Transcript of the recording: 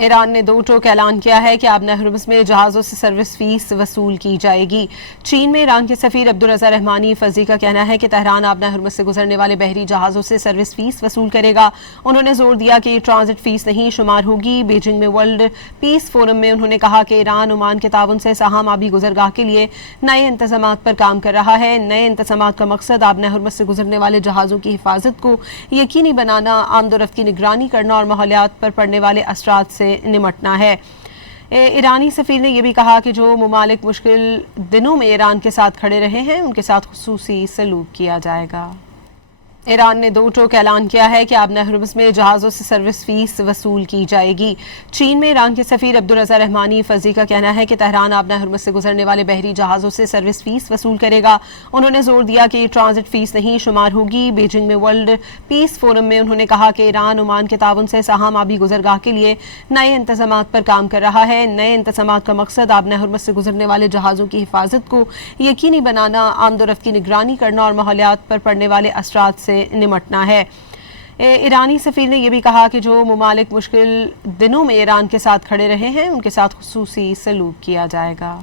ایران نے دو ٹوک اعلان کیا ہے کہ آبنہ ہرمز میں جہازوں سے سروس فیس وصول کی جائے گی۔ چین میں ایران کے سفیر عبدالرضا رحمانی فرزی کا کہنا ہے کہ تہران آبنہ ہرمز سے گزرنے والے بحری جہازوں سے سروس فیس وصول کرے گا۔ انہوں نے زور دیا کہ یہ ٹرانزٹ فیس نہیں شمار ہوگی۔ بیجنگ میں ورلڈ پیس فورم میں انہوں نے کہا کہ ایران عمان کے تعاون سے سہام آبی گزرگاہ کے لیے نئے انتظامات پر کام کر رہا ہے۔ نئے انتظامات کا مقصد آبنہ ہرمز سے گزرنے والے جہازوں کی حفاظت کو یقینی بنانا، آمد و رفت کی نگرانی کرنا اور ماحولیات پر پڑنے والے اثرات سے نمٹنا ہے۔ ایرانی سفیر نے یہ بھی کہا کہ جو ممالک مشکل دنوں میں ایران کے ساتھ کھڑے رہے ہیں ان کے ساتھ خصوصی سلوک کیا جائے گا۔ ایران نے دو ٹوک اعلان کیا ہے کہ آبنہ ہرمز میں جہازوں سے سروس فیس وصول کی جائے گی۔ چین میں ایران کے سفیر عبدالرضا رحمانی فرزی کا کہنا ہے کہ تہران آبنہ ہرمز سے گزرنے والے بحری جہازوں سے سروس فیس وصول کرے گا۔ انہوں نے زور دیا کہ یہ ٹرانزٹ فیس نہیں شمار ہوگی۔ بیجنگ میں ورلڈ پیس فورم میں انہوں نے کہا کہ ایران عمان کے تعاون سے سہام آبی گزرگاہ کے لیے نئے انتظامات پر کام کر رہا ہے۔ نئے انتظامات کا مقصد آبنہ ہرمز سے گزرنے والے جہازوں کی حفاظت کو یقینی بنانا، آمد و رفت کی نگرانی کرنا اور ماحولیات پر پڑنے والے اثرات سے نمٹنا ہے۔ ایرانی سفیر نے یہ بھی کہا کہ جو ممالک مشکل دنوں میں ایران کے ساتھ کھڑے رہے ہیں ان کے ساتھ خصوصی سلوک کیا جائے گا۔